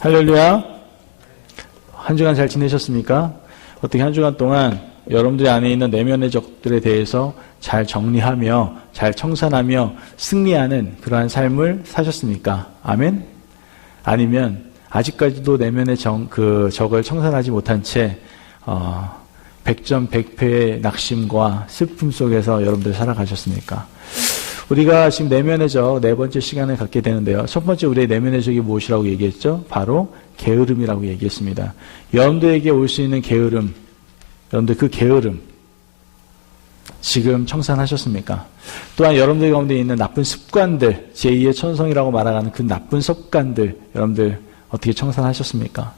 할렐루야. 한 주간 잘 지내셨습니까? 어떻게 한 주간 동안 여러분들이 안에 있는 내면의 적들에 대해서 잘 정리하며 잘 청산하며 승리하는 그러한 삶을 사셨습니까? 아멘? 아니면 아직까지도 내면의 적을 청산하지 못한 채 백전백패의 낙심과 슬픔 속에서 여러분들 살아가셨습니까? 우리가 지금 내면의 적 네 번째 시간을 갖게 되는데요. 첫 번째 우리의 내면의 적이 무엇이라고 얘기했죠? 바로 게으름이라고 얘기했습니다. 여러분들에게 올 수 있는 게으름, 여러분들 그 게으름 지금 청산하셨습니까? 또한 여러분들 가운데 있는 나쁜 습관들, 제2의 천성이라고 말하는 그 나쁜 습관들 여러분들 어떻게 청산하셨습니까?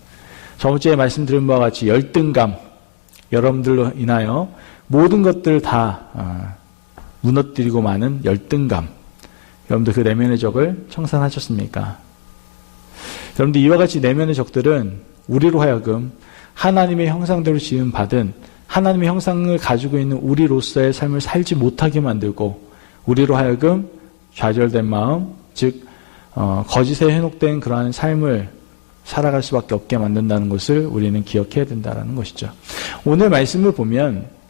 저번 주에 말씀드린 바와 같이 열등감, 여러분들로 인하여 모든 것들 다 무너뜨리고 마는 열등감, 여러분들 그 내면의 적을 청산하셨습니까? 여러분들 이와 같이 내면의 적들은 우리로 하여금 하나님의 형상대로 지음받은 하나님의 형상을 가지고 있는 우리로서의 삶을 살지 못하게 만들고 우리로 하여금 좌절된 마음, 즉 거짓에 현혹된 그러한 삶을 살아갈 수밖에 없게 만든다는 것을 우리는 기억해야 된다는 것이죠. 오늘 말씀을 보면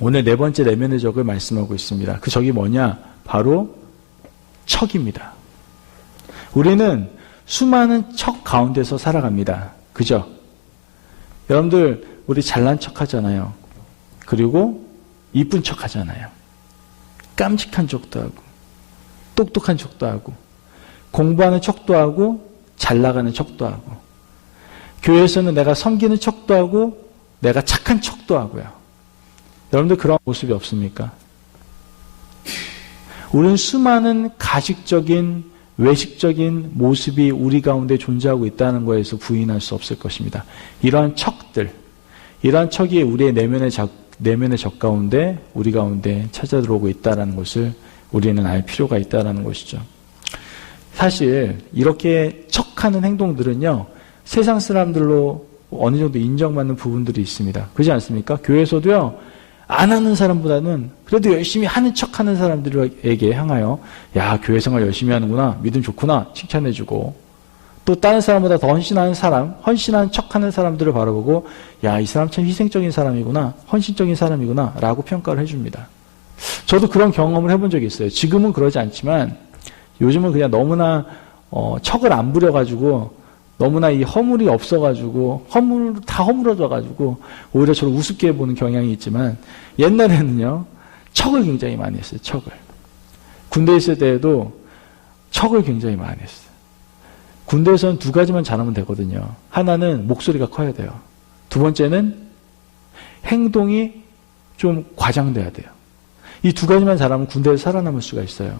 오늘 네 번째 내면의 적을 말씀하고 있습니다. 그 적이 뭐냐? 바로 척입니다. 우리는 수많은 척 가운데서 살아갑니다. 그죠? 여러분들 우리 잘난 척 하잖아요. 그리고 이쁜 척 하잖아요. 깜찍한 척도 하고 똑똑한 척도 하고 공부하는 척도 하고 잘 나가는 척도 하고 교회에서는 내가 섬기는 척도 하고 내가 착한 척도 하고요. 여러분들 그런 모습이 없습니까? 우리는 수많은 가식적인 외식적인 모습이 우리 가운데 존재하고 있다는 것에서 부인할 수 없을 것입니다. 이러한 척들, 이러한 척이 우리의 내면의 적 가운데 우리 가운데 찾아 들어오고 있다는 것을 우리는 알 필요가 있다는 것이죠. 사실 이렇게 척하는 행동들은요, 세상 사람들로 어느 정도 인정받는 부분들이 있습니다. 그렇지 않습니까? 교회에서도요, 안 하는 사람보다는 그래도 열심히 하는 척하는 사람들에게 향하여 야, 교회 생활 열심히 하는구나, 믿음 좋구나 칭찬해주고, 또 다른 사람보다 더 헌신하는 사람, 헌신하는 척하는 사람들을 바라보고 야, 이 사람 참 희생적인 사람이구나, 헌신적인 사람이구나 라고 평가를 해줍니다. 저도 그런 경험을 해본 적이 있어요. 지금은 그러지 않지만 요즘은 그냥 너무나 척을 안 부려가지고 너무나 이 허물이 없어가지고 다 허물어져가지고 오히려 저를 우습게 보는 경향이 있지만 옛날에는요, 척을 굉장히 많이 했어요. 척을. 군대에 있을 때에도 척을 굉장히 많이 했어요. 군대에서는 두 가지만 잘하면 되거든요. 하나는 목소리가 커야 돼요. 두 번째는 행동이 좀 과장돼야 돼요. 이 두 가지만 잘하면 군대에서 살아남을 수가 있어요.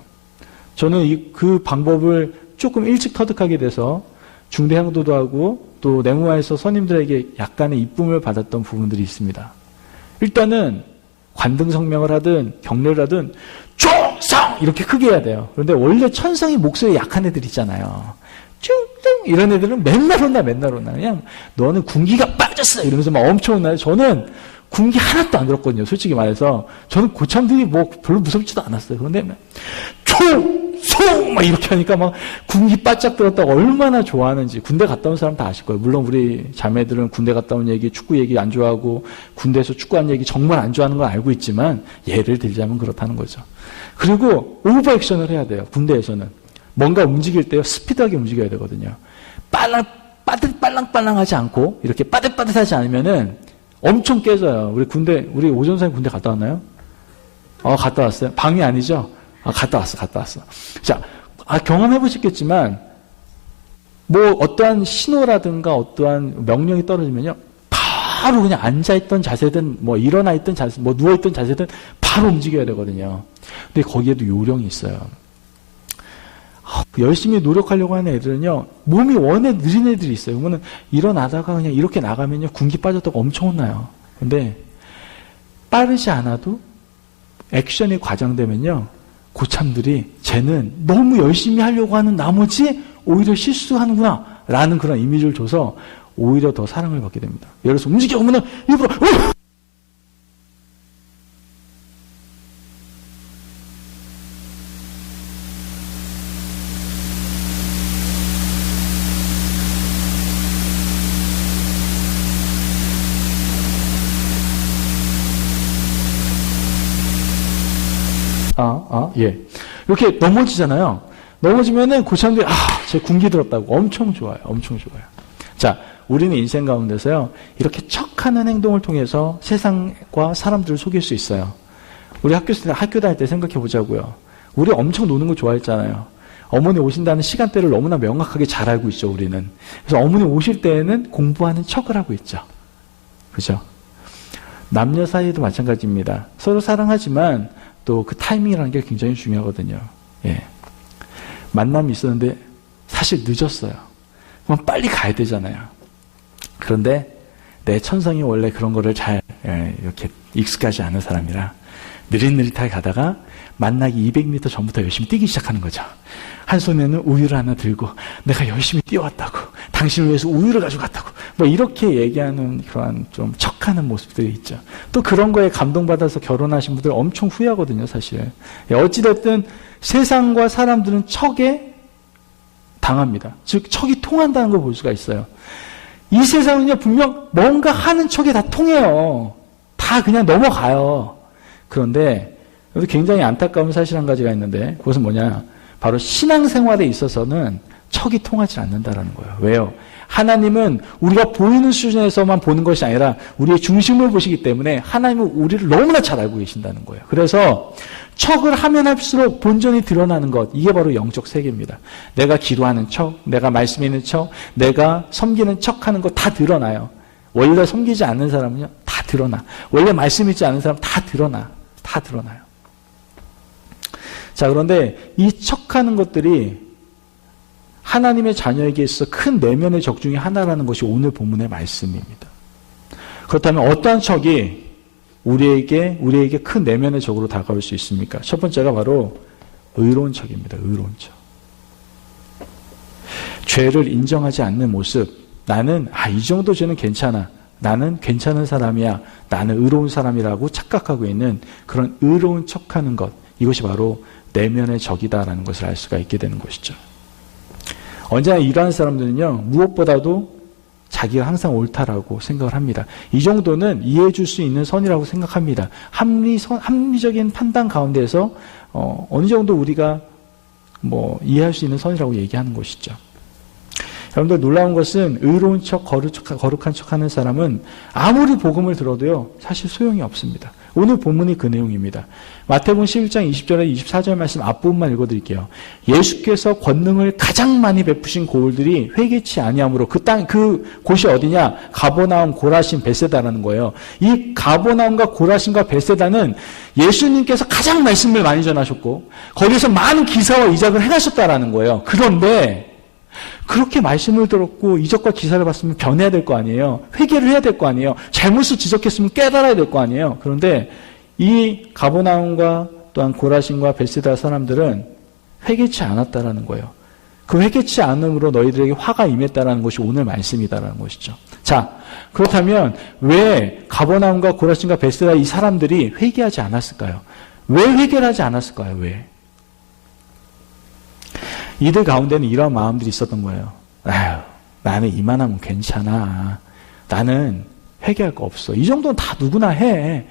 저는 그 방법을 조금 일찍 터득하게 돼서 중대 향도도 하고 또 내무와에서 선임들에게 약간의 이쁨을 받았던 부분들이 있습니다. 일단은 관등성명을 하든 격려를 하든 충성! 이렇게 크게 해야 돼요. 그런데 원래 천성이 목소리 약한 애들 있잖아요. 쭝쭝 이런 애들은 맨날 혼나. 그냥 너는 군기가 빠졌어 이러면서 막 엄청 혼나요. 저는 군기 하나도 안 들었거든요. 솔직히 말해서 저는 고참들이 뭐 별로 무섭지도 않았어요. 그런데 총! 막 이렇게 하니까 막 군기 바짝 들었다고 얼마나 좋아하는지 군대 갔다 온 사람 다 아실 거예요. 물론 우리 자매들은 군대 갔다 온 얘기, 축구 얘기 안 좋아하고 군대에서 축구한 얘기 정말 안 좋아하는 걸 알고 있지만 예를 들자면 그렇다는 거죠. 그리고 오버 액션을 해야 돼요. 군대에서는. 뭔가 움직일 때요, 스피드하게 움직여야 되거든요. 빨랑빨랑하지 않고 이렇게 빠듯빠듯하지 않으면은 엄청 깨져요. 우리 오전사님 군대 갔다 왔나요? 갔다 왔어요. 방이 아니죠? 갔다 왔어. 자, 경험해 보셨겠지만, 뭐, 어떠한 신호라든가 어떠한 명령이 떨어지면요, 바로 그냥 앉아있던 자세든, 뭐, 일어나있던 자세, 뭐, 누워있던 자세든 바로 움직여야 되거든요. 근데 거기에도 요령이 있어요. 열심히 노력하려고 하는 애들은요, 몸이 워낙 느린 애들이 있어요. 그러면 일어나다가 그냥 이렇게 나가면요, 군기 빠졌다고 엄청 혼나요. 근데, 빠르지 않아도 액션이 과장되면요, 고참들이 쟤는 너무 열심히 하려고 하는 나머지 오히려 실수하는구나 라는 그런 이미지를 줘서 오히려 더 사랑을 받게 됩니다. 예를 들어서 움직여보면 일부러 예. 이렇게 넘어지잖아요. 넘어지면은 그 사람들이, 제 군기 들었다고. 엄청 좋아요. 엄청 좋아요. 자, 우리는 인생 가운데서요, 이렇게 척하는 행동을 통해서 세상과 사람들을 속일 수 있어요. 우리 학교 다닐 때 생각해 보자고요. 우리 엄청 노는 거 좋아했잖아요. 어머니 오신다는 시간대를 너무나 명확하게 잘 알고 있죠, 우리는. 그래서 어머니 오실 때에는 공부하는 척을 하고 있죠. 그죠? 남녀 사이에도 마찬가지입니다. 서로 사랑하지만 또 그 타이밍이라는 게 굉장히 중요하거든요. 예. 만남이 있었는데 사실 늦었어요. 그럼 빨리 가야 되잖아요. 그런데 내 천성이 원래 그런 거를 잘 이렇게 익숙하지 않은 사람이라 느릿느릿하게 가다가 만나기 200m 전부터 열심히 뛰기 시작하는 거죠. 한 손에는 우유를 하나 들고 내가 열심히 뛰어왔다고, 당신을 위해서 우유를 가지고 갔다고, 뭐 이렇게 얘기하는 그러한 좀 척하는 모습들이 있죠. 또 그런 거에 감동받아서 결혼하신 분들 엄청 후회하거든요, 사실. 어찌됐든 세상과 사람들은 척에 당합니다. 즉 척이 통한다는 걸 볼 수가 있어요. 이 세상은요, 분명 뭔가 하는 척에 다 통해요. 다 그냥 넘어가요. 그런데 여기 굉장히 안타까운 사실 한 가지가 있는데, 그것은 뭐냐? 바로 신앙생활에 있어서는 척이 통하지 않는다라는 거예요. 왜요? 하나님은 우리가 보이는 수준에서만 보는 것이 아니라 우리의 중심을 보시기 때문에 하나님은 우리를 너무나 잘 알고 계신다는 거예요. 그래서 척을 하면 할수록 본전이 드러나는 것, 이게 바로 영적 세계입니다. 내가 기도하는 척, 내가 말씀 있는 척, 내가 섬기는 척하는 거 다 드러나요. 원래 섬기지 않는 사람은요, 다 드러나. 원래 말씀 있지 않는 사람 다 드러나. 다 드러나요. 자, 그런데 이 척하는 것들이 하나님의 자녀에게 있어 큰 내면의 적 중에 하나라는 것이 오늘 본문의 말씀입니다. 그렇다면 어떠한 척이 우리에게 큰 내면의 적으로 다가올 수 있습니까? 첫 번째가 바로 의로운 척입니다. 의로운 척. 죄를 인정하지 않는 모습. 나는 이 정도 죄는 괜찮아. 나는 괜찮은 사람이야. 나는 의로운 사람이라고 착각하고 있는 그런 의로운 척하는 것. 이것이 바로 내면의 적이다라는 것을 알 수가 있게 되는 것이죠. 언제나 이러한 사람들은요, 무엇보다도 자기가 항상 옳다라고 생각을 합니다. 이 정도는 이해해 줄 수 있는 선이라고 생각합니다. 합리적인 판단 가운데서 어느 정도 우리가 이해할 수 있는 선이라고 얘기하는 것이죠. 여러분들 놀라운 것은 의로운 척, 거룩한 척 하는 사람은 아무리 복음을 들어도요, 사실 소용이 없습니다. 오늘 본문이 그 내용입니다. 마태복음 11장 20절에 24절 말씀 앞부분만 읽어드릴게요. 예수께서 권능을 가장 많이 베푸신 고을들이 회개치 아니하므로 그 곳이 어디냐? 가버나움, 고라신, 벳세다라는 거예요. 이 가버나움과 고라신과 벳세다는 예수님께서 가장 말씀을 많이 전하셨고 거기서 많은 기사와 이적을 행하셨다라는 거예요. 그런데 그렇게 말씀을 들었고 이적과 기사를 봤으면 변해야 될 거 아니에요. 회개를 해야 될 거 아니에요. 잘못을 지적했으면 깨달아야 될 거 아니에요. 그런데 이 가버나움과 또한 고라신과 벳세다 사람들은 회개치 않았다라는 거예요. 그 회개치 않음으로 너희들에게 화가 임했다라는 것이 오늘 말씀이다라는 것이죠. 자, 그렇다면 왜 가버나움과 고라신과 벳세다 이 사람들이 회개하지 않았을까요? 왜 회개를 하지 않았을까요? 왜? 이들 가운데는 이런 마음들이 있었던 거예요. 나는 이만하면 괜찮아. 나는 회개할 거 없어. 이 정도는 다 누구나 해.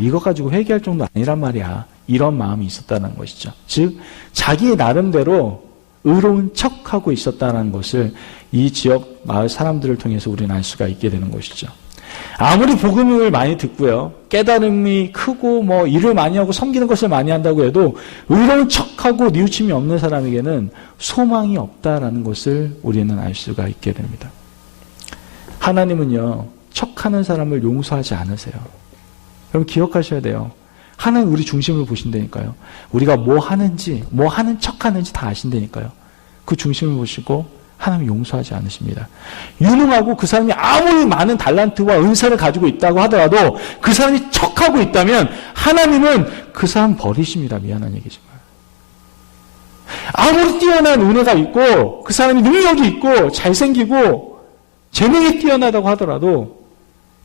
이거 가지고 회개할 정도 아니란 말이야. 이런 마음이 있었다는 것이죠. 즉 자기의 나름대로 의로운 척하고 있었다는 것을 이 지역 마을 사람들을 통해서 우리는 알 수가 있게 되는 것이죠. 아무리 복음을 많이 듣고요, 깨달음이 크고 일을 많이 하고 섬기는 것을 많이 한다고 해도 의로운 척하고 뉘우침이 없는 사람에게는 소망이 없다라는 것을 우리는 알 수가 있게 됩니다. 하나님은요, 척하는 사람을 용서하지 않으세요. 여러분 기억하셔야 돼요. 하나님 우리 중심을 보신다니까요. 우리가 뭐 하는 척하는지 다 아신다니까요. 그 중심을 보시고 하나님 용서하지 않으십니다. 유능하고 그 사람이 아무리 많은 달란트와 은사를 가지고 있다고 하더라도 그 사람이 척하고 있다면 하나님은 그 사람 버리십니다. 미안한 얘기지만. 아무리 뛰어난 은혜가 있고 그 사람이 능력이 있고 잘생기고 재능이 뛰어나다고 하더라도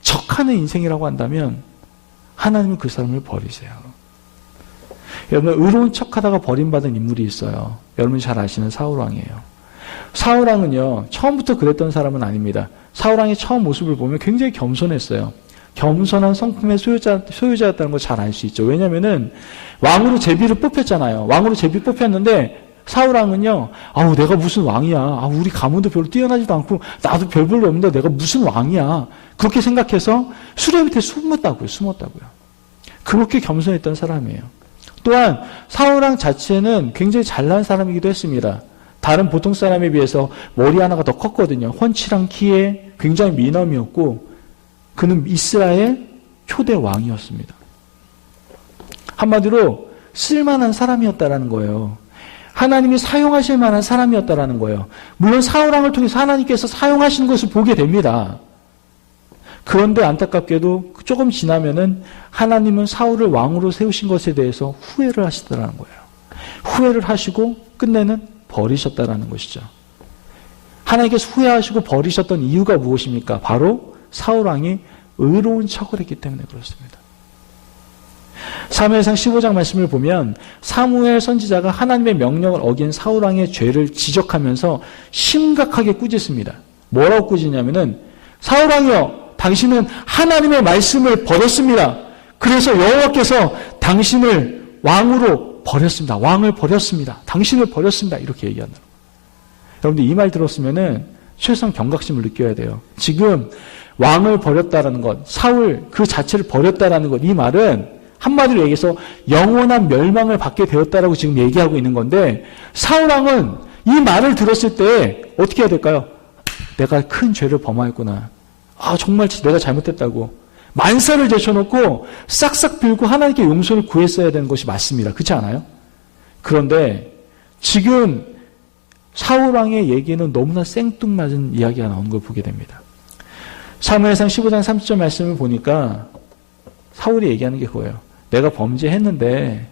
척하는 인생이라고 한다면 하나님은 그 사람을 버리세요. 여러분 의로운 척하다가 버림받은 인물이 있어요. 여러분이 잘 아시는 사울왕이에요. 사울왕은요, 처음부터 그랬던 사람은 아닙니다. 사울왕의 처음 모습을 보면 굉장히 겸손했어요. 겸손한 성품의 소유자였다는 걸 잘 알 수 있죠. 왜냐면은 왕으로 제비를 뽑혔잖아요. 왕으로 제비 뽑혔는데 사울왕은요, 아우 내가 무슨 왕이야. 우리 가문도 별로 뛰어나지도 않고 나도 별 볼일 없는데 내가 무슨 왕이야. 그렇게 생각해서 수레 밑에 숨었다고요. 그렇게 겸손했던 사람이에요. 또한 사울왕 자체는 굉장히 잘난 사람이기도 했습니다. 다른 보통 사람에 비해서 머리 하나가 더 컸거든요. 훤칠한 키에 굉장히 미남이었고 그는 이스라엘 초대 왕이었습니다. 한마디로 쓸만한 사람이었다라는 거예요. 하나님이 사용하실 만한 사람이었다라는 거예요. 물론 사울왕을 통해서 하나님께서 사용하시는 것을 보게 됩니다. 그런데 안타깝게도 조금 지나면은 하나님은 사울을 왕으로 세우신 것에 대해서 후회를 하시더라는 거예요. 후회를 하시고 끝내는 버리셨다라는 것이죠. 하나님께서 후회하시고 버리셨던 이유가 무엇입니까? 바로 사울왕이 의로운 척을 했기 때문에 그렇습니다. 사무엘상 15장 말씀을 보면 사무엘 선지자가 하나님의 명령을 어긴 사울왕의 죄를 지적하면서 심각하게 꾸짖습니다. 뭐라고 꾸짖냐면은 사울왕이여 당신은 하나님의 말씀을 버렸습니다. 그래서 여호와께서 당신을 왕으로 버렸습니다. 왕을 버렸습니다. 당신을 버렸습니다. 이렇게 얘기한다. 여러분들 이 말 들었으면은 최소한 경각심을 느껴야 돼요. 지금 왕을 버렸다라는 것, 사울 그 자체를 버렸다라는 것, 이 말은 한마디로 얘기해서 영원한 멸망을 받게 되었다라고 지금 얘기하고 있는 건데 사울왕은 이 말을 들었을 때 어떻게 해야 될까요? 내가 큰 죄를 범하였구나. 정말 내가 잘못했다고. 만사를 제쳐놓고 싹싹 빌고 하나님께 용서를 구했어야 되는 것이 맞습니다. 그렇지 않아요? 그런데 지금 사울왕의 얘기는 너무나 생뚱맞은 이야기가 나오는 걸 보게 됩니다. 사무엘상 15장 30절 말씀을 보니까 사울이 얘기하는 게 그거예요. 내가 범죄했는데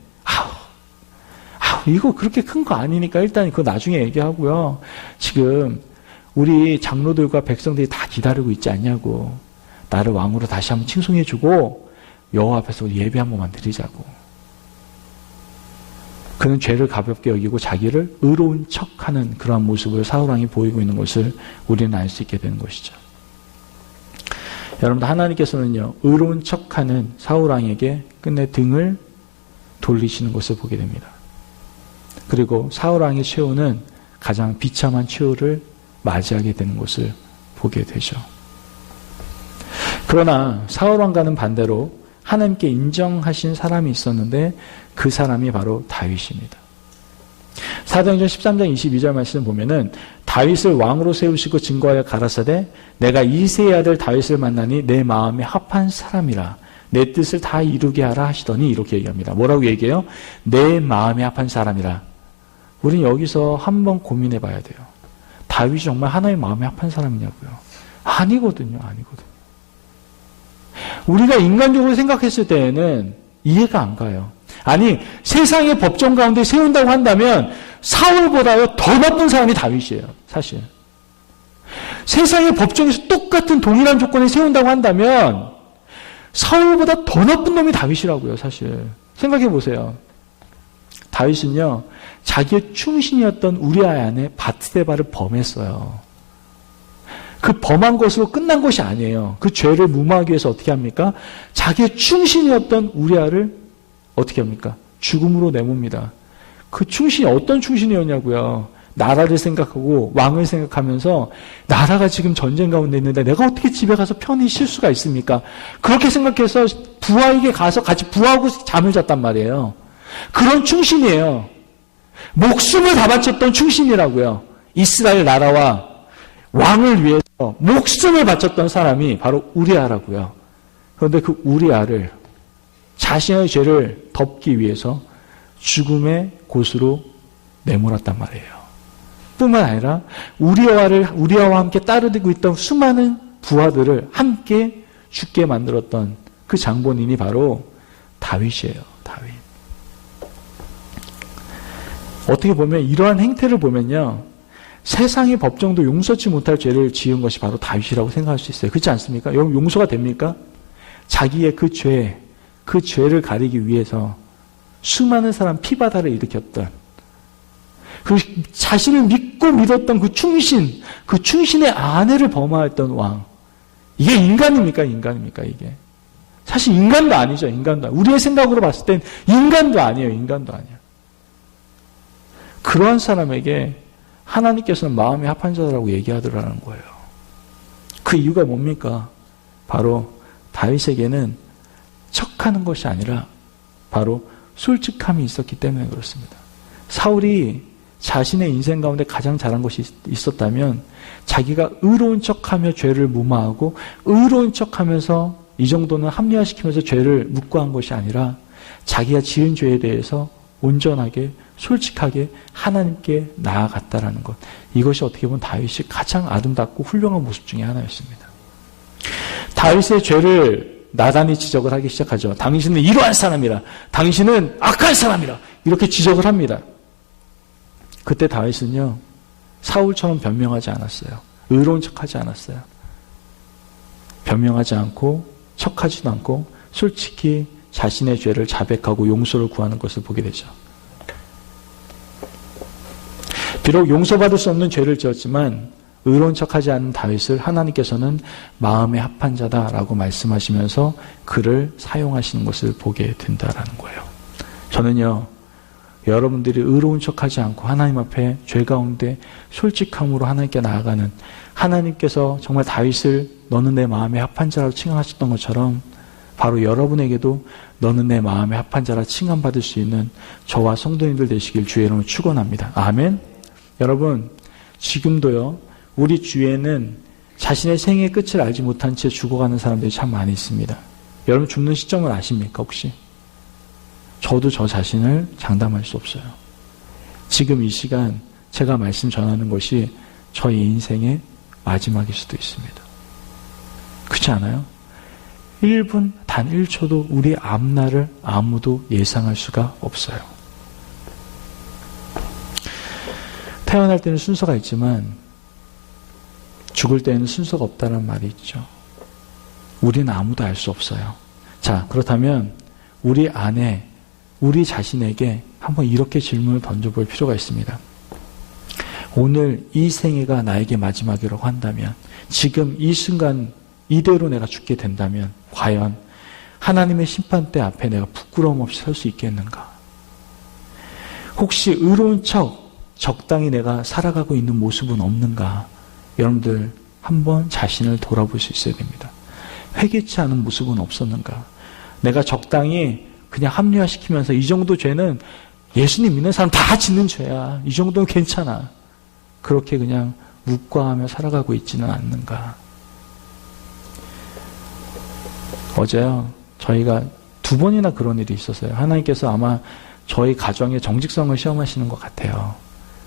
이거 그렇게 큰 거 아니니까 일단 그거 나중에 얘기하고요. 지금 우리 장로들과 백성들이 다 기다리고 있지 않냐고. 나를 왕으로 다시 한번 칭송해주고 여호와 앞에서 예배 한 번만 드리자고. 그는 죄를 가볍게 여기고 자기를 의로운 척하는 그러한 모습을 사울왕이 보이고 있는 것을 우리는 알 수 있게 되는 것이죠. 여러분들 하나님께서는요 의로운 척하는 사울왕에게 끝내 등을 돌리시는 것을 보게 됩니다. 그리고 사울왕의 최후는 가장 비참한 최후를 맞이하게 되는 것을 보게 되죠. 그러나 사울왕과는 반대로 하나님께 인정하신 사람이 있었는데 그 사람이 바로 다윗입니다. 사도행전 13장 22절 말씀을 보면은 다윗을 왕으로 세우시고 증거하여 가라사대 내가 이새의 아들 다윗을 만나니 내 마음에 합한 사람이라 내 뜻을 다 이루게 하라 하시더니 이렇게 얘기합니다. 뭐라고 얘기해요? 내 마음에 합한 사람이라. 우린 여기서 한번 고민해 봐야 돼요. 다윗이 정말 하나님의 마음에 합한 사람이냐고요? 아니거든요. 우리가 인간적으로 생각했을 때에는 이해가 안 가요. 아니 세상의 법정 가운데 세운다고 한다면 사울보다요 더 나쁜 사람이 다윗이에요. 사실 세상의 법정에서 똑같은 동일한 조건에 세운다고 한다면 사울보다 더 나쁜 놈이 다윗이라고요. 사실 생각해 보세요. 다윗은요 자기의 충신이었던 우리아의 아내 바트세바를 범했어요. 그 범한 것으로 끝난 것이 아니에요. 그 죄를 무마하기 위해서 어떻게 합니까? 자기의 충신이었던 우리아를 어떻게 합니까? 죽음으로 내뭅니다. 그 충신이 어떤 충신이었냐고요. 나라를 생각하고 왕을 생각하면서 나라가 지금 전쟁 가운데 있는데 내가 어떻게 집에 가서 편히 쉴 수가 있습니까? 그렇게 생각해서 부하에게 가서 같이 부하하고 잠을 잤단 말이에요. 그런 충신이에요. 목숨을 다 바쳤던 충신이라고요. 이스라엘 나라와 왕을 위해서 목숨을 바쳤던 사람이 바로 우리아라고요. 그런데 그 우리아를 자신의 죄를 덮기 위해서 죽음의 곳으로 내몰았단 말이에요. 뿐만 아니라 우리아와 함께 따르고 있던 수많은 부하들을 함께 죽게 만들었던 그 장본인이 바로 다윗이에요. 다윗. 어떻게 보면 이러한 행태를 보면요. 세상의 법정도 용서치 못할 죄를 지은 것이 바로 다윗이라고 생각할 수 있어요. 그렇지 않습니까? 여러분 용서가 됩니까? 자기의 그 죄를 가리기 위해서 수많은 사람 피바다를 일으켰던 그 자신을 믿고 믿었던 그 충신의 아내를 범하였던 왕. 이게 인간입니까? 이게. 사실 인간도 아니죠. 인간도 우리의 생각으로 봤을 땐 인간도 아니에요. 인간도 아니에요. 그러한 사람에게 하나님께서는 마음이 합한 자라고 얘기하더라는 거예요. 그 이유가 뭡니까? 바로 다윗에게는 척하는 것이 아니라 바로 솔직함이 있었기 때문에 그렇습니다. 사울이 자신의 인생 가운데 가장 잘한 것이 있었다면 자기가 의로운 척하며 죄를 무마하고 의로운 척하면서 이 정도는 합리화시키면서 죄를 묵과한 것이 아니라 자기가 지은 죄에 대해서 온전하게 솔직하게 하나님께 나아갔다라는 것. 이것이 어떻게 보면 다윗이 가장 아름답고 훌륭한 모습 중에 하나였습니다. 다윗의 죄를 나단이 지적을 하기 시작하죠. 당신은 이러한 사람이라. 당신은 악한 사람이라. 이렇게 지적을 합니다. 그때 다윗은요. 사울처럼 변명하지 않았어요. 의로운 척하지 않았어요. 변명하지 않고 척하지도 않고 솔직히 자신의 죄를 자백하고 용서를 구하는 것을 보게 되죠. 비록 용서받을 수 없는 죄를 지었지만 의로운 척하지 않은 다윗을 하나님께서는 마음에 합한 자다라고 말씀하시면서 그를 사용하시는 것을 보게 된다라는 거예요. 저는요. 여러분들이 의로운 척하지 않고 하나님 앞에 죄 가운데 솔직함으로 하나님께 나아가는 하나님께서 정말 다윗을 너는 내 마음에 합한 자라고 칭하셨던 것처럼 바로 여러분에게도 너는 내 마음에 합한 자라 칭함받을 수 있는 저와 성도님들 되시길 주의 이름으로 축원합니다. 아멘. 여러분 지금도요. 우리 주위에는 자신의 생의 끝을 알지 못한 채 죽어가는 사람들이 참 많이 있습니다. 여러분 죽는 시점을 아십니까 혹시? 저도 저 자신을 장담할 수 없어요. 지금 이 시간 제가 말씀 전하는 것이 저희 인생의 마지막일 수도 있습니다. 그렇지 않아요? 1분 단 1초도 우리 앞날을 아무도 예상할 수가 없어요. 태어날 때는 순서가 있지만 죽을 때에는 순서가 없다는 말이 있죠. 우리는 아무도 알 수 없어요. 자, 그렇다면 우리 안에 우리 자신에게 한번 이렇게 질문을 던져볼 필요가 있습니다. 오늘 이 생애가 나에게 마지막이라고 한다면 지금 이 순간 이대로 내가 죽게 된다면 과연 하나님의 심판대 앞에 내가 부끄러움 없이 설 수 있겠는가? 혹시 의로운 척 적당히 내가 살아가고 있는 모습은 없는가? 여러분들 한번 자신을 돌아볼 수 있어야 됩니다. 회개치 않은 모습은 없었는가? 내가 적당히 그냥 합리화시키면서 이 정도 죄는 예수님 믿는 사람 다 짓는 죄야. 이 정도는 괜찮아. 그렇게 그냥 묵과하며 살아가고 있지는 않는가? 어제요. 저희가 2번이나 그런 일이 있었어요. 하나님께서 아마 저희 가정의 정직성을 시험하시는 것 같아요.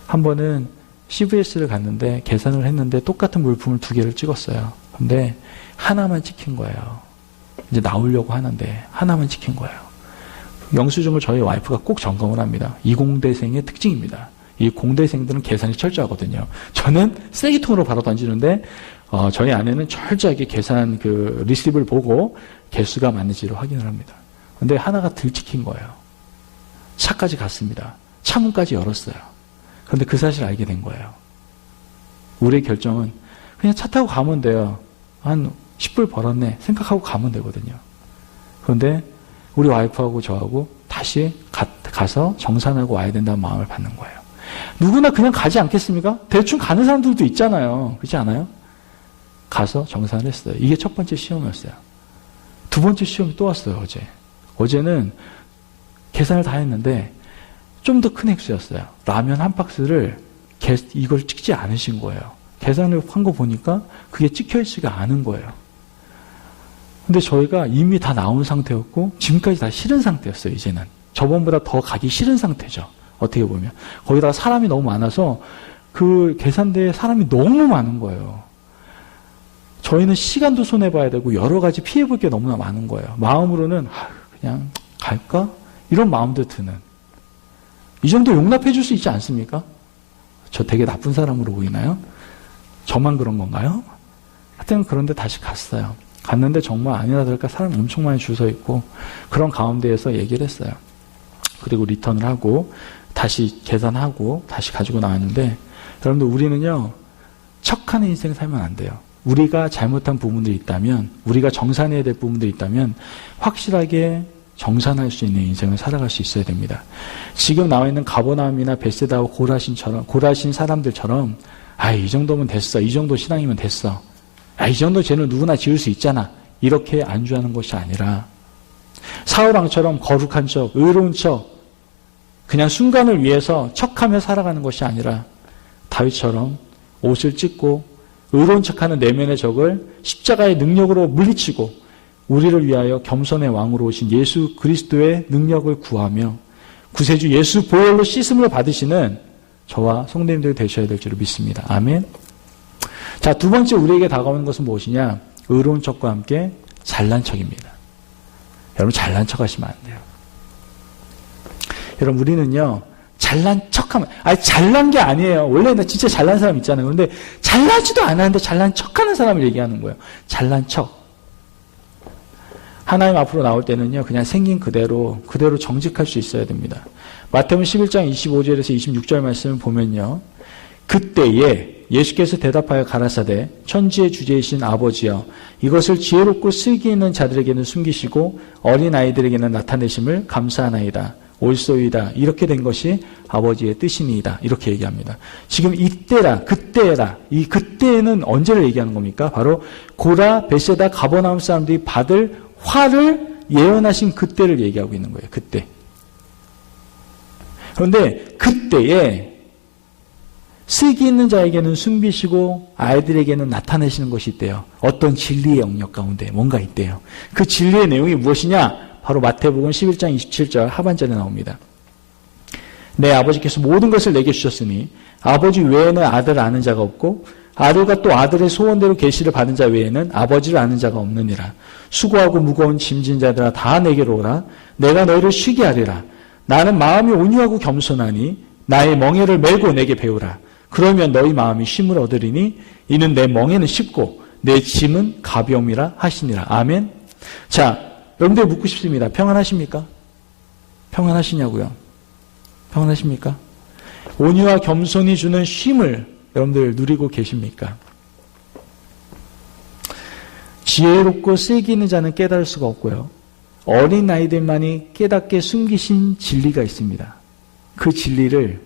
한 번은 CVS를 갔는데 계산을 했는데 똑같은 물품을 2개를 찍었어요. 근데 하나만 찍힌 거예요. 이제 나오려고 하는데 하나만 찍힌 거예요. 영수증을 저희 와이프가 꼭 점검을 합니다. 이 공대생의 특징입니다. 이 공대생들은 계산이 철저하거든요. 저는 쓰레기통으로 바로 던지는데 저희 아내는 철저하게 계산 그 리시브를 보고 개수가 맞는지를 확인을 합니다. 근데 하나가 들찍힌 거예요. 차까지 갔습니다. 창문까지 열었어요. 그런데 그 사실을 알게 된 거예요. 우리의 결정은 그냥 차 타고 가면 돼요. 한 10불 벌었네 생각하고 가면 되거든요. 그런데 우리 와이프하고 저하고 다시 가서 정산하고 와야 된다는 마음을 받는 거예요. 누구나 그냥 가지 않겠습니까? 대충 가는 사람들도 있잖아요. 그렇지 않아요? 가서 정산을 했어요. 이게 첫 번째 시험이었어요. 2번째 시험이 또 왔어요. 어제는 계산을 다 했는데 좀 더 큰 액수였어요. 라면 한 박스를 이걸 찍지 않으신 거예요. 계산을 한 거 보니까 그게 찍혀있지가 않은 거예요. 근데 저희가 이미 다 나온 상태였고 지금까지 다 싫은 상태였어요. 이제는 저번보다 더 가기 싫은 상태죠. 어떻게 보면 거기다가 사람이 너무 많아서 그 계산대에 사람이 너무 많은 거예요. 저희는 시간도 손해봐야 되고 여러 가지 피해볼 게 너무나 많은 거예요. 마음으로는 그냥 갈까? 이런 마음도 드는. 이 정도 용납해 줄 수 있지 않습니까? 저 되게 나쁜 사람으로 보이나요? 저만 그런 건가요? 하여튼 그런데 다시 갔어요. 갔는데 정말 아니나 다를까 사람이 엄청 많이 줄 서 있고 그런 가운데에서 얘기를 했어요. 그리고 리턴을 하고 다시 계산하고 다시 가지고 나왔는데 여러분들 우리는요 척하는 인생 살면 안 돼요. 우리가 잘못한 부분들이 있다면, 우리가 정산해야 될 부분들이 있다면 확실하게 정산할 수 있는 인생을 살아갈 수 있어야 됩니다. 지금 나와 있는 가버나움이나 베세다와 고라신 사람들처럼 이 정도면 됐어. 이 정도 신앙이면 됐어. 이 정도 죄는 누구나 지을 수 있잖아. 이렇게 안주하는 것이 아니라 사울왕처럼 거룩한 척, 의로운 척, 그냥 순간을 위해서 척하며 살아가는 것이 아니라 다윗처럼 옷을 찢고 의로운 척하는 내면의 적을 십자가의 능력으로 물리치고 우리를 위하여 겸손의 왕으로 오신 예수 그리스도의 능력을 구하며 구세주 예수 보혈로 씻음을 받으시는 저와 성도님들이 되셔야 될 줄 믿습니다. 아멘. 자, 두 번째 우리에게 다가오는 것은 무엇이냐? 의로운 척과 함께 잘난 척입니다. 여러분, 잘난 척 하시면 안 돼요. 여러분, 우리는요, 잘난 척하면, 잘난 게 아니에요. 원래 나 진짜 잘난 사람 있잖아요. 그런데 잘나지도 않았는데 잘난 척하는 사람을 얘기하는 거예요. 잘난 척. 하나님 앞으로 나올 때는요, 그냥 생긴 그대로 정직할 수 있어야 됩니다. 마태복음 11장 25절에서 26절 말씀을 보면요, 그때에 예수께서 대답하여 가라사대 천지의 주제이신 아버지여 이것을 지혜롭고 슬기 있는 자들에게는 숨기시고 어린 아이들에게는 나타내심을 감사하나이다. 옳소이다. 이렇게 된 것이 아버지의 뜻이니이다. 이렇게 얘기합니다. 지금 이때라, 그때라. 이 그때는 언제를 얘기하는 겁니까? 바로 고라, 베세다, 가버나움 사람들이 받을 화를 예언하신 그때를 얘기하고 있는 거예요. 그때. 그런데 그때에 슬기 있는 자에게는 숨기시고 아이들에게는 나타내시는 것이 있대요. 어떤 진리의 영역 가운데 뭔가 있대요. 그 진리의 내용이 무엇이냐? 바로 마태복음 11장 27절 하반절에 나옵니다. 내 아버지께서 모든 것을 내게 주셨으니 아버지 외에는 아들을 아는 자가 없고 아들과 또 아들의 소원대로 계시를 받은 자 외에는 아버지를 아는 자가 없느니라. 수고하고 무거운 짐진 자들아 다 내게로 오라. 내가 너희를 쉬게 하리라. 나는 마음이 온유하고 겸손하니 나의 멍에를 메고 내게 배우라. 그러면 너희 마음이 쉼을 얻으리니 이는 내 멍에는 쉽고 내 짐은 가벼움이라 하시니라. 아멘. 자, 여러분들 묻고 싶습니다. 평안하십니까? 평안하시냐고요? 평안하십니까? 온유와 겸손이 주는 쉼을 여러분들 누리고 계십니까? 지혜롭고 슬기 있는 자는 깨달을 수가 없고요. 어린 아이들만이 깨닫게 숨기신 진리가 있습니다. 그 진리를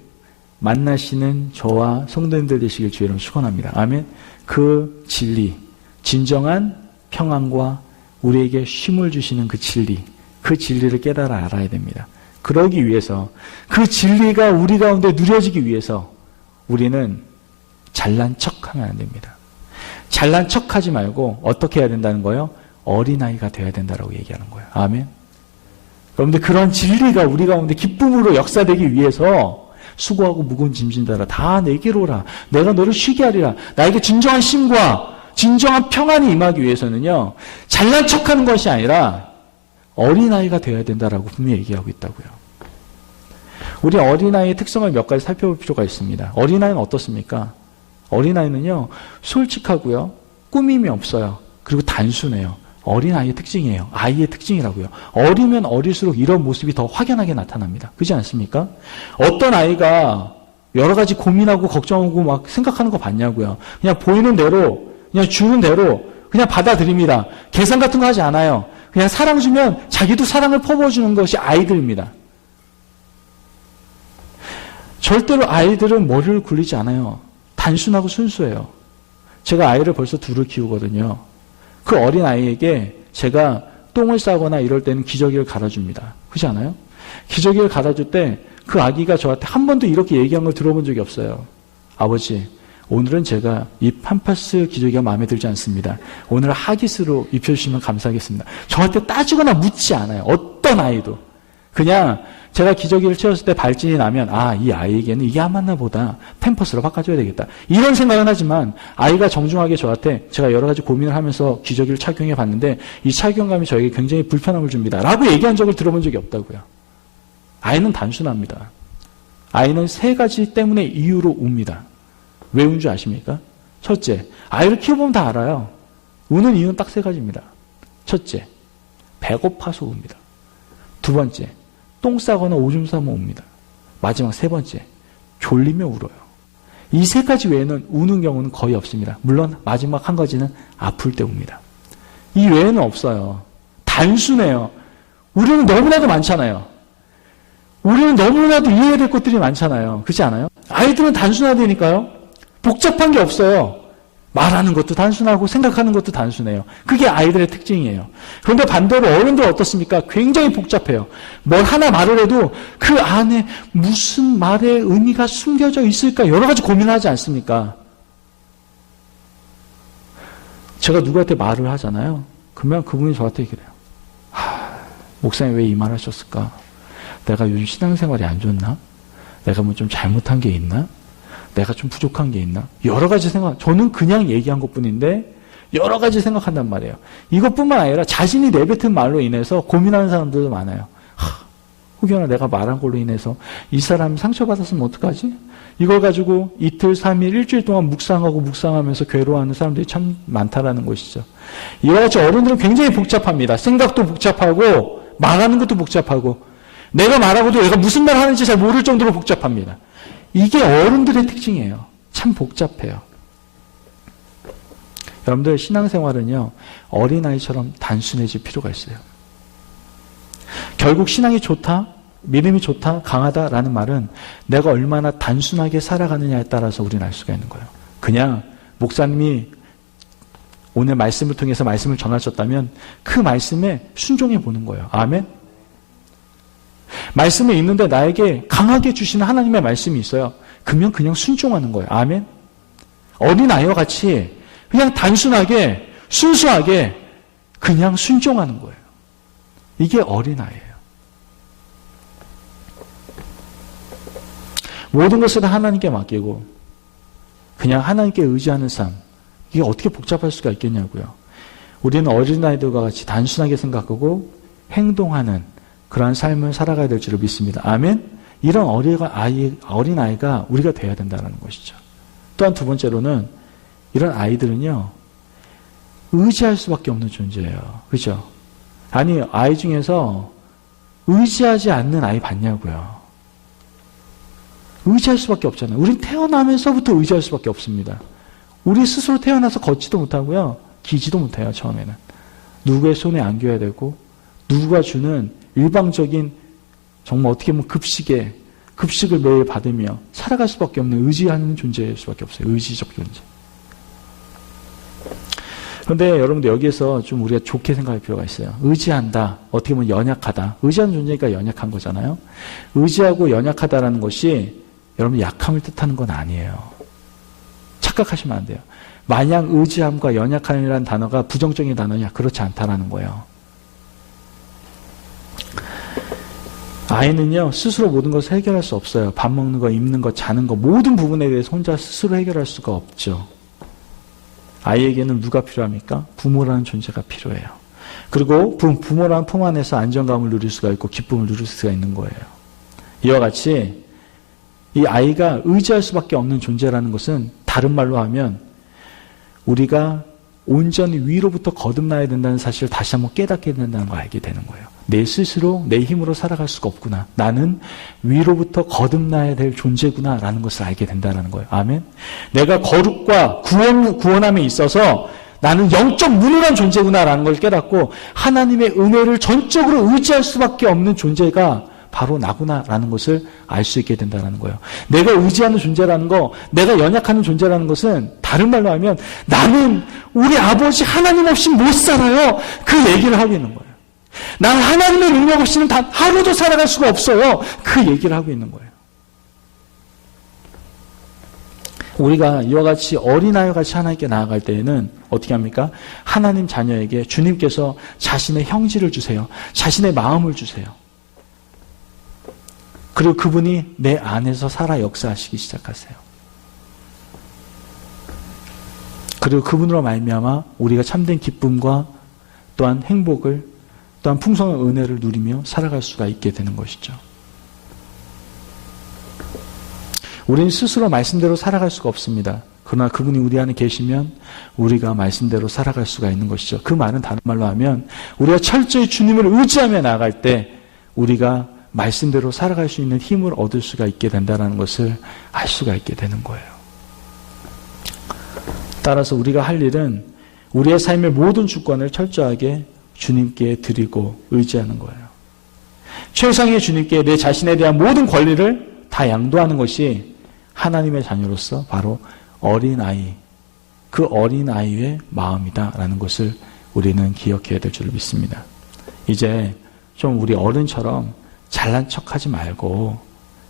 만나시는 저와 성도님들 되시길 주의로 축원합니다. 아멘. 그 진리, 진정한 평안과 우리에게 쉼을 주시는 그 진리, 그 진리를 깨달아 알아야 됩니다. 그러기 위해서, 그 진리가 우리 가운데 누려지기 위해서 우리는 잘난 척하면 안 됩니다. 잘난 척하지 말고 어떻게 해야 된다는 거예요? 어린아이가 되어야 된다고 얘기하는 거예요. 아멘. 여러분들 그런 진리가 우리 가운데 기쁨으로 역사되기 위해서 수고하고 무거운 짐진 자라 다 내게로 오라. 내가 너를 쉬게 하리라. 나에게 진정한 쉼과 진정한 평안이 임하기 위해서는요, 잘난 척하는 것이 아니라 어린아이가 되어야 된다라고 분명히 얘기하고 있다고요. 우리 어린아이의 특성을 몇 가지 살펴볼 필요가 있습니다. 어린아이는 어떻습니까? 어린아이는요, 솔직하고요, 꾸밈이 없어요. 그리고 단순해요. 어린아이의 특징이에요. 아이의 특징이라고요. 어리면 어릴수록 이런 모습이 더 확연하게 나타납니다. 그렇지 않습니까? 어떤 아이가 여러 가지 고민하고 걱정하고 막 생각하는 거 봤냐고요. 그냥 보이는 대로, 그냥 주는 대로 그냥 받아들입니다. 계산 같은 거 하지 않아요. 그냥 사랑 주면 자기도 사랑을 퍼부어주는 것이 아이들입니다. 절대로 아이들은 머리를 굴리지 않아요. 단순하고 순수해요. 제가 아이를 벌써 둘을 키우거든요. 그 어린 아이에게 제가 똥을 싸거나 이럴 때는 기저귀를 갈아줍니다. 그렇지 않아요? 기저귀를 갈아줄 때 그 아기가 저한테 한 번도 이렇게 얘기한 걸 들어본 적이 없어요. 아버지, 오늘은 제가 이 팜파스 기저귀가 마음에 들지 않습니다. 오늘 하기스로 입혀주시면 감사하겠습니다. 저한테 따지거나 묻지 않아요. 어떤 아이도. 그냥 제가 기저귀를 채웠을 때 발진이 나면 이 아이에게는 이게 안 맞나 보다. 팸퍼스로 바꿔줘야 되겠다. 이런 생각은 하지만 아이가 정중하게 저한테 제가 여러 가지 고민을 하면서 기저귀를 착용해 봤는데 이 착용감이 저에게 굉장히 불편함을 줍니다. 라고 얘기한 적을 들어본 적이 없다고요. 아이는 단순합니다. 아이는 세 가지 때문에 이유로 웁니다. 왜 운 줄 아십니까? 첫째, 아이를 키워보면 다 알아요. 우는 이유는 딱 세 가지입니다. 첫째, 배고파서 웁니다. 두 번째, 똥 싸거나 오줌 싸면 웁니다. 마지막 세 번째, 졸리며 울어요. 이 세 가지 외에는 우는 경우는 거의 없습니다. 물론 마지막 한 가지는 아플 때 웁니다. 이 외에는 없어요. 단순해요. 우리는 너무나도 많잖아요. 우리는 너무나도 이해해야 될 것들이 많잖아요. 그렇지 않아요? 아이들은 단순하다니까요. 복잡한 게 없어요. 말하는 것도 단순하고 생각하는 것도 단순해요. 그게 아이들의 특징이에요. 그런데 반대로 어른들 어떻습니까? 굉장히 복잡해요. 뭘 하나 말을 해도 그 안에 무슨 말의 의미가 숨겨져 있을까 여러 가지 고민하지 않습니까? 제가 누구한테 말을 하잖아요. 그러면 그분이 저한테 얘기를 해요. 목사님 왜 이 말 하셨을까? 내가 요즘 신앙생활이 안 좋나? 내가 뭐 좀 잘못한 게 있나? 내가 좀 부족한 게 있나? 여러 가지 생각, 저는 그냥 얘기한 것 뿐인데 여러 가지 생각한단 말이에요. 이것뿐만 아니라 자신이 내뱉은 말로 인해서 고민하는 사람들도 많아요. 혹여나 내가 말한 걸로 인해서 이 사람이 상처받았으면 어떡하지? 이걸 가지고 이틀, 3일, 일주일 동안 묵상하면서 괴로워하는 사람들이 참 많다라는 것이죠. 이와 같이 어른들은 굉장히 복잡합니다. 생각도 복잡하고 말하는 것도 복잡하고 내가 말하고도 내가 무슨 말 하는지 잘 모를 정도로 복잡합니다. 이게 어른들의 특징이에요. 참 복잡해요. 여러분들 신앙생활은요. 어린아이처럼 단순해질 필요가 있어요. 결국 신앙이 좋다, 믿음이 좋다, 강하다라는 말은 내가 얼마나 단순하게 살아가느냐에 따라서 우리는 알 수가 있는 거예요. 그냥 목사님이 오늘 말씀을 통해서 말씀을 전하셨다면 그 말씀에 순종해 보는 거예요. 아멘? 말씀에 있는데 나에게 강하게 주시는 하나님의 말씀이 있어요. 그러면 그냥 순종하는 거예요. 아멘? 어린아이와 같이 그냥 단순하게 순수하게 그냥 순종하는 거예요. 이게 어린아이예요. 모든 것을 하나님께 맡기고 그냥 하나님께 의지하는 삶, 이게 어떻게 복잡할 수가 있겠냐고요. 우리는 어린아이들과 같이 단순하게 생각하고 행동하는 그러한 삶을 살아가야 될 줄을 믿습니다. 아멘? 이런 어린아이가 우리가 돼야 된다는 것이죠. 또한 두 번째로는 이런 아이들은요. 의지할 수밖에 없는 존재예요. 그렇죠? 아니 아이 중에서 의지하지 않는 아이 봤냐고요. 의지할 수밖에 없잖아요. 우린 태어나면서부터 의지할 수밖에 없습니다. 우리 스스로 태어나서 걷지도 못하고요. 기지도 못해요. 처음에는. 누구의 손에 안겨야 되고 누구가 주는 일방적인 정말 어떻게 보면 급식을 매일 받으며 살아갈 수밖에 없는 의지하는 존재일 수밖에 없어요. 의지적 존재. 그런데 여러분들 여기에서 좀 우리가 좋게 생각할 필요가 있어요. 의지한다. 어떻게 보면 연약하다. 의지하는 존재니까 연약한 거잖아요. 의지하고 연약하다라는 것이 여러분 약함을 뜻하는 건 아니에요. 착각하시면 안 돼요. 마냥 의지함과 연약함이라는 단어가 부정적인 단어냐? 그렇지 않다라는 거예요. 아이는요, 스스로 모든 것을 해결할 수 없어요. 밥 먹는 거, 입는 거, 자는 거, 모든 부분에 대해서 혼자 스스로 해결할 수가 없죠. 아이에게는 누가 필요합니까? 부모라는 존재가 필요해요. 그리고 부모라는 품 안에서 안정감을 누릴 수가 있고 기쁨을 누릴 수가 있는 거예요. 이와 같이 이 아이가 의지할 수밖에 없는 존재라는 것은 다른 말로 하면 우리가 온전히 위로부터 거듭나야 된다는 사실을 다시 한번 깨닫게 된다는 걸 알게 되는 거예요. 내 스스로 내 힘으로 살아갈 수가 없구나. 나는 위로부터 거듭나야 될 존재구나 라는 것을 알게 된다는 거예요. 아멘. 내가 거룩과 구원함에 있어서 나는 영적 무능한 존재구나 라는 걸 깨닫고 하나님의 은혜를 전적으로 의지할 수밖에 없는 존재가 바로 나구나 라는 것을 알 수 있게 된다는 거예요. 내가 의지하는 존재라는 거, 내가 연약하는 존재라는 것은 다른 말로 하면 나는 우리 아버지 하나님 없이 못 살아요. 그 얘기를 하고 있는 거예요. 난 하나님의 능력 없이는 단 하루도 살아갈 수가 없어요. 그 얘기를 하고 있는 거예요. 우리가 이와 같이 어린아이와 같이 하나님께 나아갈 때에는 어떻게 합니까? 하나님 자녀에게 주님께서 자신의 형질을 주세요. 자신의 마음을 주세요. 그리고 그분이 내 안에서 살아 역사하시기 시작하세요. 그리고 그분으로 말미암아 우리가 참된 기쁨과 또한 행복을 또한 풍성한 은혜를 누리며 살아갈 수가 있게 되는 것이죠. 우리는 스스로 말씀대로 살아갈 수가 없습니다. 그러나 그분이 우리 안에 계시면 우리가 말씀대로 살아갈 수가 있는 것이죠. 그 말은 다른 말로 하면 우리가 철저히 주님을 의지하며 나아갈 때 우리가 말씀대로 살아갈 수 있는 힘을 얻을 수가 있게 된다는 것을 알 수가 있게 되는 거예요. 따라서 우리가 할 일은 우리의 삶의 모든 주권을 철저하게 주님께 드리고 의지하는 거예요. 최상의 주님께 내 자신에 대한 모든 권리를 다 양도하는 것이 하나님의 자녀로서 바로 어린아이, 그 어린아이의 마음이다라는 것을 우리는 기억해야 될 줄 믿습니다. 이제 좀 우리 어른처럼 잘난 척하지 말고,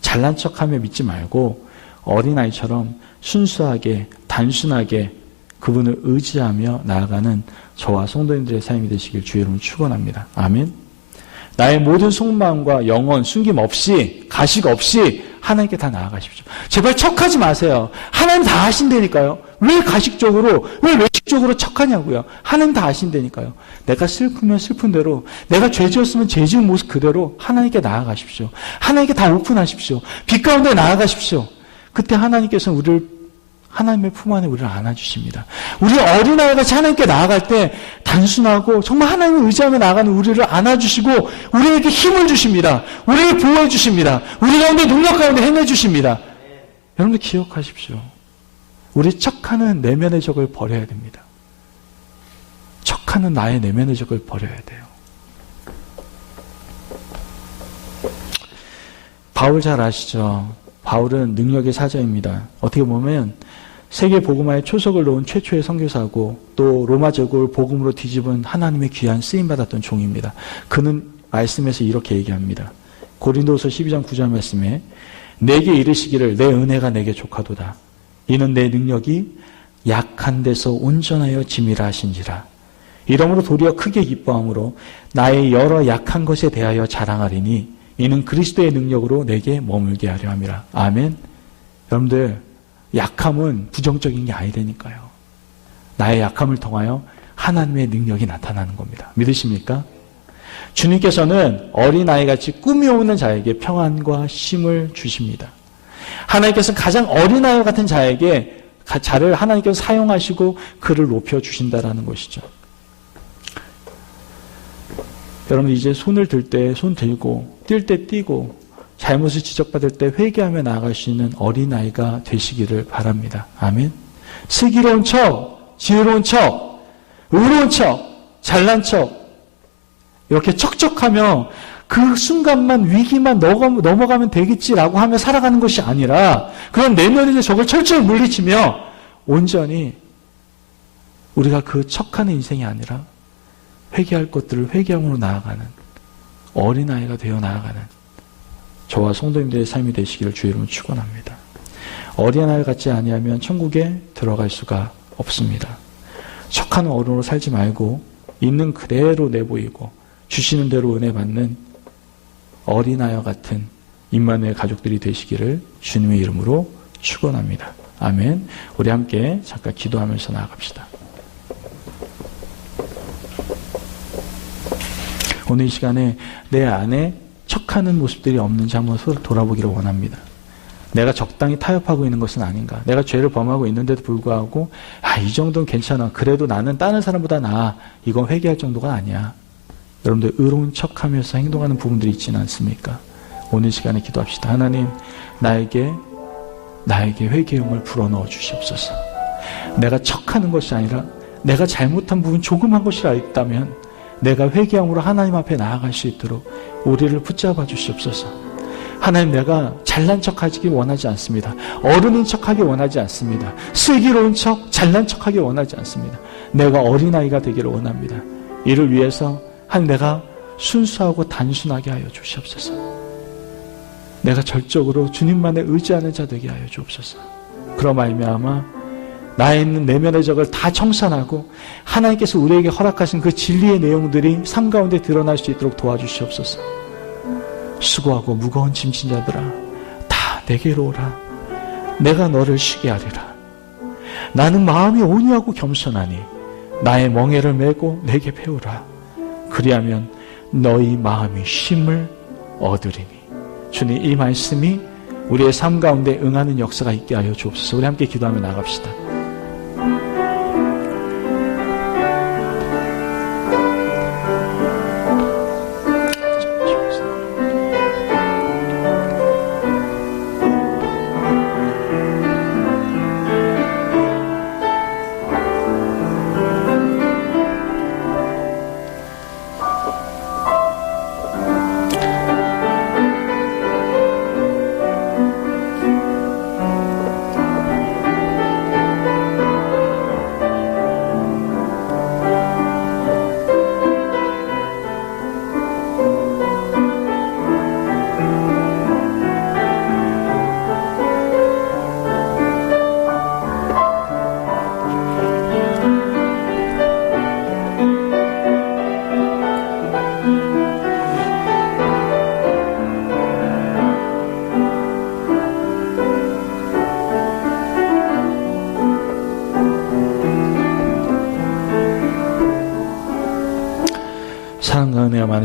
잘난 척하며 믿지 말고 어린아이처럼 순수하게 단순하게 그분을 의지하며 나아가는 저와 성도님들의 삶이 되시길 주의 이름으로 축원합니다. 아멘. 나의 모든 속마음과 영혼 숨김없이 가식 없이 하나님께 다 나아가십시오. 제발 척하지 마세요. 하나님 다 아신다니까요. 왜 가식적으로, 왜 외식적으로 척하냐고요. 하나님 다 아신다니까요. 내가 슬프면 슬픈 대로, 내가 죄 지었으면 죄 지은 모습 그대로 하나님께 나아가십시오. 하나님께 다 오픈하십시오. 빛 가운데 나아가십시오. 그때 하나님께서는 우리를 하나님의 품 안에 우리를 안아주십니다. 우리 어린아이같이 하나님께 나아갈 때 단순하고 정말 하나님을 의지하며 나아가는 우리를 안아주시고 우리에게 힘을 주십니다. 우리를 보호해 주십니다. 우리 가운데 능력 가운데 행해 주십니다. 여러분들 기억하십시오. 우리 척하는 내면의 적을 버려야 됩니다. 척하는 나의 내면의 적을 버려야 돼요. 바울 잘 아시죠? 바울은 능력의 사자입니다. 어떻게 보면 세계 복음화에 초석을 놓은 최초의 선교사고 또 로마 제국을 복음으로 뒤집은 하나님의 귀한 쓰임받았던 종입니다. 그는 말씀에서 이렇게 얘기합니다. 고린도서 12장 9절 말씀에 내게 이르시기를 내 은혜가 내게 족하도다. 이는 내 능력이 약한 데서 온전하여 짐이라 하신지라. 이러므로 도리어 크게 기뻐함으로 나의 여러 약한 것에 대하여 자랑하리니 이는 그리스도의 능력으로 내게 머물게 하려 함이라. 아멘. 여러분들 약함은 부정적인 게 아니라니까요. 나의 약함을 통하여 하나님의 능력이 나타나는 겁니다. 믿으십니까? 주님께서는 어린아이같이 꿈이 오는 자에게 평안과 쉼을 주십니다. 하나님께서는 가장 어린아이 같은 자를 하나님께서 사용하시고 그를 높여주신다라는 것이죠. 여러분 이제 손을 들 때 손 들고 뛸 때 뛰고 잘못을 지적받을 때 회개하며 나아갈 수 있는 어린아이가 되시기를 바랍니다. 아멘. 슬기로운 척, 지혜로운 척, 의로운 척, 잘난 척 이렇게 척척하며 그 순간만 위기만 넘어가면 되겠지라고 하며 살아가는 것이 아니라 그런 내면의 적을 철저히 물리치며 온전히 우리가 그 척하는 인생이 아니라 회개할 것들을 회개함으로 나아가는 어린아이가 되어 나아가는 저와 성도님들의 삶이 되시기를 주의 이름으로 축원합니다. 어린아이 같지 아니하면 천국에 들어갈 수가 없습니다. 척하는 어른으로 살지 말고 있는 그대로 내보이고 주시는 대로 은혜 받는 어린아이와 같은 임마누엘 가족들이 되시기를 주님의 이름으로 축원합니다. 아멘. 우리 함께 잠깐 기도하면서 나아갑시다. 오늘 이 시간에 내 안에 척하는 모습들이 없는지 한번 서로 돌아보기를 원합니다. 내가 적당히 타협하고 있는 것은 아닌가? 내가 죄를 범하고 있는데도 불구하고 이 정도는 괜찮아. 그래도 나는 다른 사람보다 나아. 이건 회개할 정도가 아니야. 여러분들 의로운 척하면서 행동하는 부분들이 있지는 않습니까? 오늘 시간에 기도합시다. 하나님 나에게 회개용을 불어넣어 주시옵소서. 내가 척하는 것이 아니라 내가 잘못한 부분 조그만 것이라 있다면 내가 회개함으로 하나님 앞에 나아갈 수 있도록 우리를 붙잡아 주시옵소서. 하나님 내가 잘난 척하기 원하지 않습니다. 어른인 척하기 원하지 않습니다. 슬기로운 척, 잘난 척하기 원하지 않습니다. 내가 어린아이가 되기를 원합니다. 이를 위해서 내가 순수하고 단순하게 하여 주시옵소서. 내가 절적으로 주님만에 의지하는 자 되게 하여 주옵소서. 그러 말미암아 나에 있는 내면의 적을 다 청산하고 하나님께서 우리에게 허락하신 그 진리의 내용들이 삶 가운데 드러날 수 있도록 도와주시옵소서. 수고하고 무거운 짐진 자들아 다 내게로 오라. 내가 너를 쉬게 하리라. 나는 마음이 온유하고 겸손하니 나의 멍에를 메고 내게 배우라. 그리하면 너희 마음이 쉼을 얻으리니. 주님 이 말씀이 우리의 삶 가운데 응하는 역사가 있게 하여 주옵소서. 우리 함께 기도하며 나갑시다.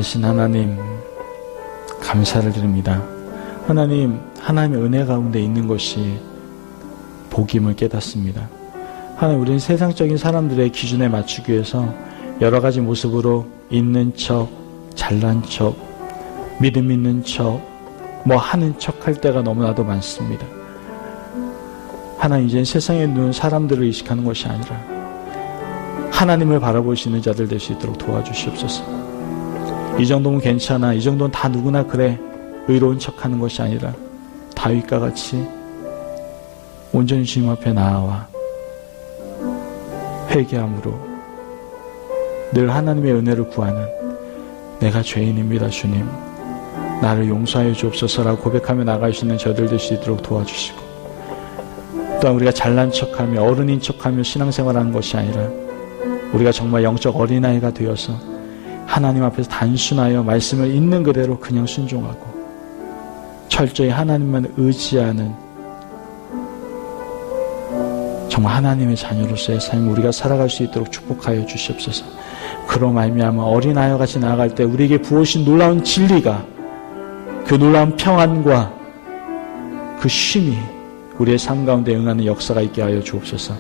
많으신 하나님, 감사를 드립니다. 하나님, 하나님의 은혜 가운데 있는 것이 복임을 깨닫습니다. 하나님, 우리는 세상적인 사람들의 기준에 맞추기 위해서 여러 가지 모습으로 있는 척, 잘난 척, 믿음 있는 척, 뭐 하는 척 할 때가 너무나도 많습니다. 하나님, 이제는 세상의 눈, 사람들을 의식하는 것이 아니라 하나님을 바라보시는 자들 될 수 있도록 도와주시옵소서. 이 정도면 괜찮아, 이 정도는 다 누구나 그래, 의로운 척하는 것이 아니라 다윗과 같이 온전히 주님 앞에 나아와 회개함으로 늘 하나님의 은혜를 구하는, 내가 죄인입니다 주님, 나를 용서하여 주옵소서라고 고백하며 나갈 수 있는 저들 될 수 있도록 도와주시고, 또한 우리가 잘난 척하며 어른인 척하며 신앙생활하는 것이 아니라 우리가 정말 영적 어린아이가 되어서 하나님 앞에서 단순하여 말씀을 있는 그대로 그냥 순종하고 철저히 하나님만 의지하는 정말 하나님의 자녀로서의 삶 우리가 살아갈 수 있도록 축복하여 주시옵소서. 그로 말미암아 어린아이와 같이 나아갈 때 우리에게 부어주신 놀라운 진리가, 그 놀라운 평안과 그 쉼이 우리의 삶 가운데 응하는 역사가 있게 하여 주옵소서.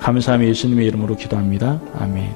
감사하며 예수님의 이름으로 기도합니다. 아멘.